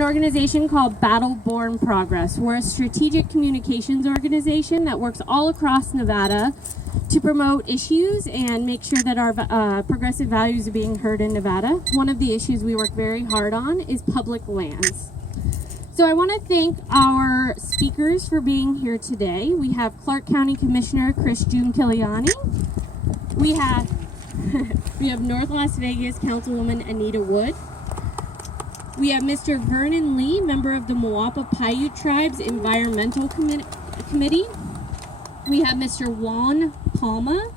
An organization called Battle-Born Progress. We're a strategic communications organization that works all across Nevada to promote issues and make sure that our progressive values are being heard in Nevada. One of the issues we work very hard on is public lands. So I want to thank our speakers for being here today. We have Clark County Commissioner Chris June Kiliani. We have North Las Vegas Councilwoman Anita Wood. We have Mr. Vernon Lee, member of the Moapa Paiute Tribe's Environmental Committee. We have Mr. Juan Palma,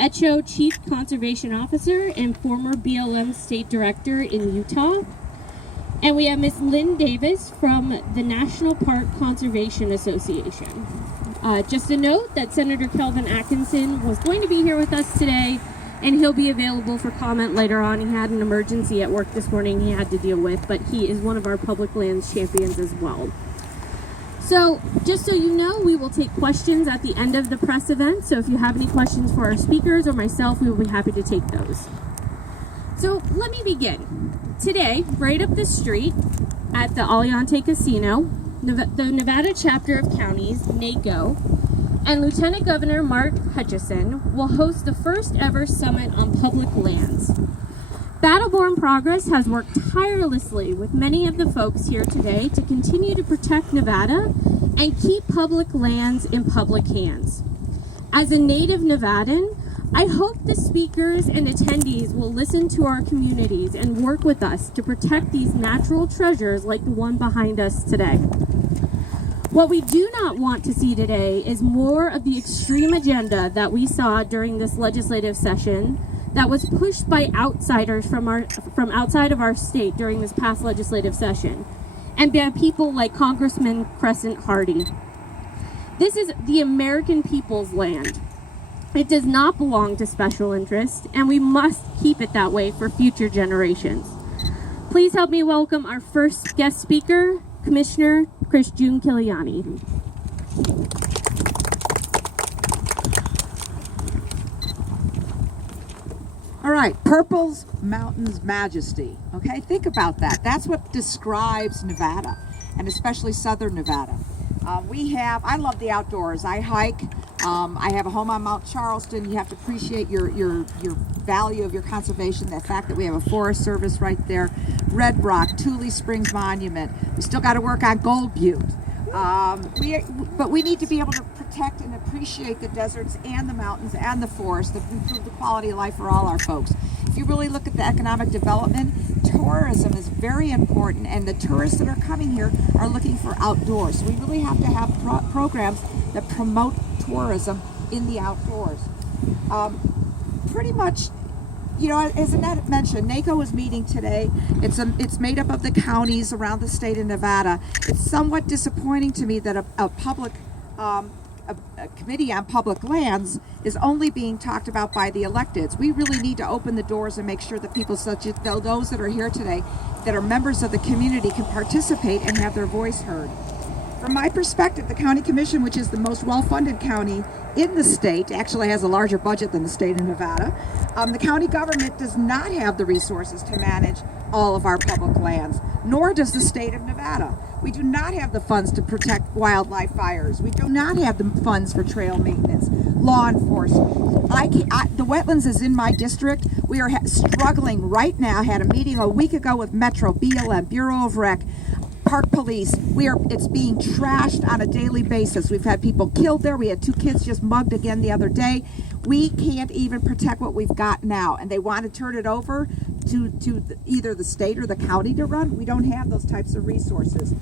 Echo Chief Conservation Officer and former BLM State Director in Utah. And we have Ms. Lynn Davis from the National Park Conservation Association. Just a note that Senator Kelvin Atkinson was going to be here with us today, and he'll be available for comment later on. He had an emergency at work this morning he had to deal with, but he is one of our public lands champions as well. So, just so you know, we will take questions at the end of the press event. So if you have any questions for our speakers or myself, we will be happy to take those. So let me begin. Today, right up the street at the Aliante Casino, the Nevada chapter of counties, NACO, and Lieutenant Governor Mark Hutchison will host the first ever summit on public lands. Battle-Born Progress has worked tirelessly with many of the folks here today to continue to protect Nevada and keep public lands in public hands. As a native Nevadan, I hope the speakers and attendees will listen to our communities and work with us to protect these natural treasures like the one behind us today. What we do not want to see today is more of the extreme agenda that we saw during this legislative session that was pushed by outsiders from outside of our state during this past legislative session, and by people like Congressman Crescent Hardy. This is the American people's land. It does not belong to special interests, and we must keep it that way for future generations. Please help me welcome our first guest speaker, Commissioner Chris June Kiliani. All right, Purple's Mountains Majesty. Okay, think about that. That's what describes Nevada, and especially Southern Nevada. I love the outdoors. I hike. I have a home on Mount Charleston. You have to appreciate your value of your conservation, the fact that we have a Forest Service right there. Red Rock, Tule Springs Monument. We still got to work on Gold Butte. But we need to be able to protect and appreciate the deserts and the mountains and the forests to improve the quality of life for all our folks. If you really look at the economic development, tourism is very important, and the tourists that are coming here are looking for outdoors. So we really have to have programs that promote tourism in the outdoors. Pretty much, you know, as Annette mentioned, NACO is meeting today. It's made up of the counties around the state of Nevada. It's somewhat disappointing to me that a committee on public lands is only being talked about by the electeds. We really need to open the doors and make sure that people such as those that are here today, that are members of the community, can participate and have their voice heard. From my perspective, the county commission, which is the most well-funded county in the state, actually has a larger budget than the state of Nevada. The county government does not have the resources to manage all of our public lands, nor does the state of Nevada. We do not have the funds to protect wildlife fires. We do not have the funds for trail maintenance, law enforcement. The wetlands is in my district. We are struggling right now. Had a meeting a week ago with Metro, BLM, Bureau of Rec, Park Police. It's being trashed on a daily basis. We've had people killed there. We had 2 kids just mugged again the other day. We can't even protect what we've got now, and they want to turn it over to either the state or the county to run. We don't have those types of resources.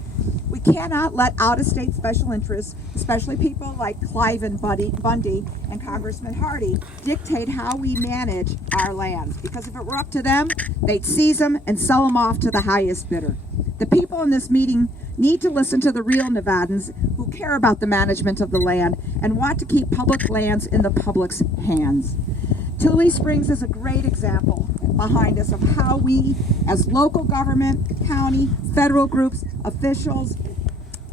We cannot let out-of-state special interests, especially people like Cliven Bundy and Congressman Hardy, dictate how we manage our lands. Because if it were up to them, they'd seize them and sell them off to the highest bidder. The people in this meeting need to listen to the real Nevadans who care about the management of the land and want to keep public lands in the public's hands. Tule Springs is a great example behind us of how we, as local government, county, federal groups, officials,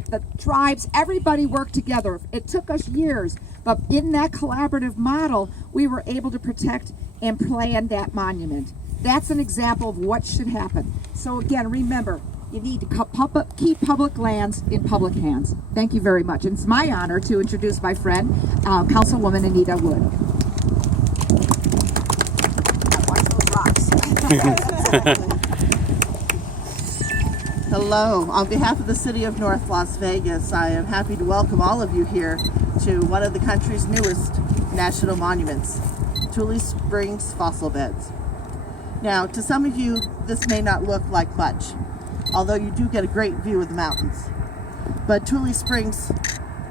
the tribes, everybody work together. It took us years, but in that collaborative model, we were able to protect and plan that monument. That's an example of what should happen. So again, remember, You need to keep public lands in public hands. Thank you very much. And it's my honor to introduce my friend, Councilwoman Anita Wood. Watch those rocks. Hello. On behalf of the City of North Las Vegas, I am happy to welcome all of you here to one of the country's newest national monuments, Tule Springs fossil beds. Now, to some of you, this may not look like much, although you do get a great view of the mountains. But Tule Springs'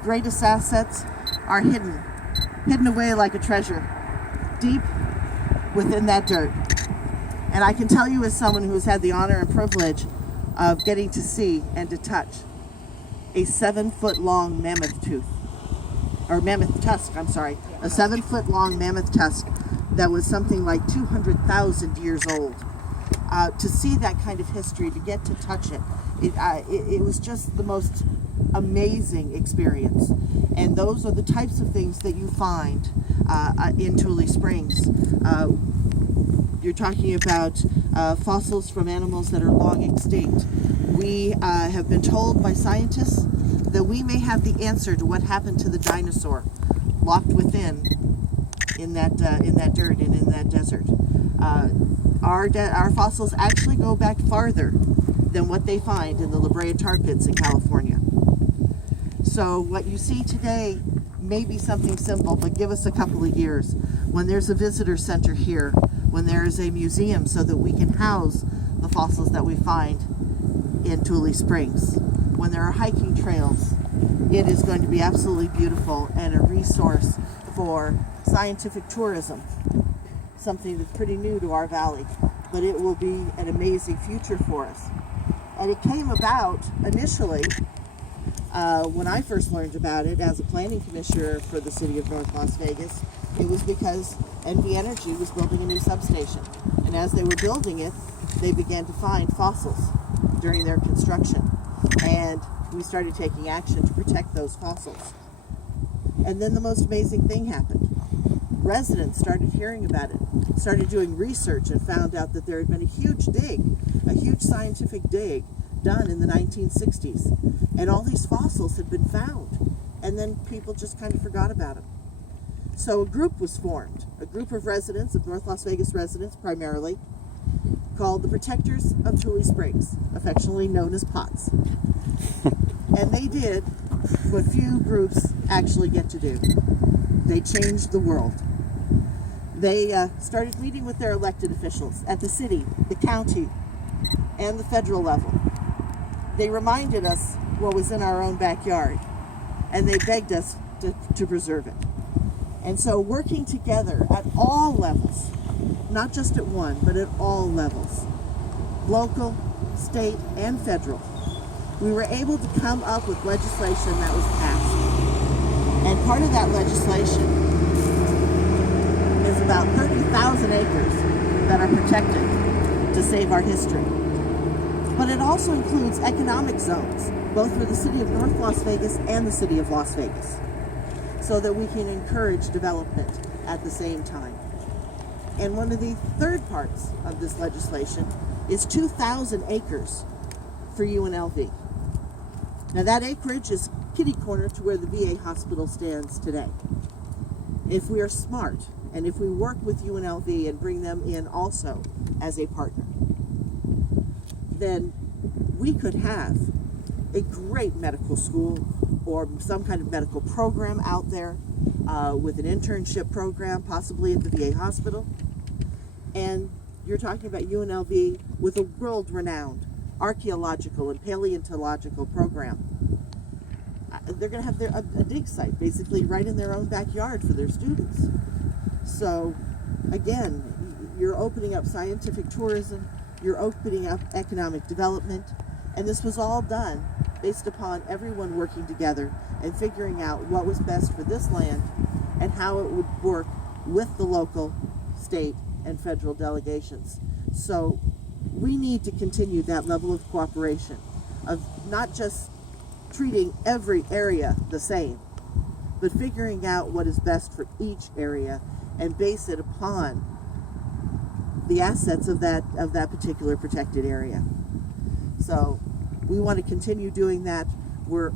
greatest assets are hidden away like a treasure, deep within that dirt. And I can tell you, as someone who has had the honor and privilege of getting to see and to touch a 7-foot-long mammoth tusk, a 7-foot-long mammoth tusk that was something like 200,000 years old. To see that kind of history, to get to touch it, it was just the most amazing experience. And those are the types of things that you find in Tule Springs. You're talking about fossils from animals that are long extinct. We have been told by scientists that we may have the answer to what happened to the dinosaur locked within in that dirt and in that desert. Our fossils actually go back farther than what they find in the La Brea tar pits in California. So what you see today may be something simple, but give us a couple of years when there's a visitor center here, when there is a museum so that we can house the fossils that we find in Tule Springs, when there are hiking trails. It is going to be absolutely beautiful and a resource for scientific tourism, something that's pretty new to our valley, but it will be an amazing future for us. And it came about initially when I first learned about it as a planning commissioner for the City of North Las Vegas. It was because NV Energy was building a new substation, and as they were building it, they began to find fossils during their construction, and we started taking action to protect those fossils. And then the most amazing thing happened. Residents started hearing about it, started doing research, and found out that there had been a huge scientific dig done in the 1960s, and all these fossils had been found, and then people just kind of forgot about them. So a group was formed, a group of residents, of North Las Vegas residents primarily, called the Protectors of Tule Springs, affectionately known as POTS. And they did what few groups actually get to do. They changed the world. They started meeting with their elected officials at the city, the county, and the federal level. They reminded us what was in our own backyard, and they begged us to preserve it. And so working together at all levels, not just at one, but at all levels, local, state, and federal, we were able to come up with legislation that was passed. And part of that legislation is about 30,000 acres that are protected to save our history. But it also includes economic zones, both for the City of North Las Vegas and the City of Las Vegas, so that we can encourage development at the same time. And one of the third parts of this legislation is 2,000 acres for UNLV. Now that acreage is kitty corner to where the VA hospital stands today. If we are smart, and if we work with UNLV and bring them in also as a partner, then we could have a great medical school or some kind of medical program out there with an internship program, possibly at the VA hospital. And you're talking about UNLV with a world-renowned archaeological and paleontological program. They're going to have a dig site basically right in their own backyard for their students. So again, you're opening up scientific tourism, you're opening up economic development, and this was all done based upon everyone working together and figuring out what was best for this land and how it would work with the local, state, and federal delegations. So we need to continue that level of cooperation, of not just treating every area the same, but figuring out what is best for each area and base it upon the assets of that particular protected area. So We want to continue doing that. We're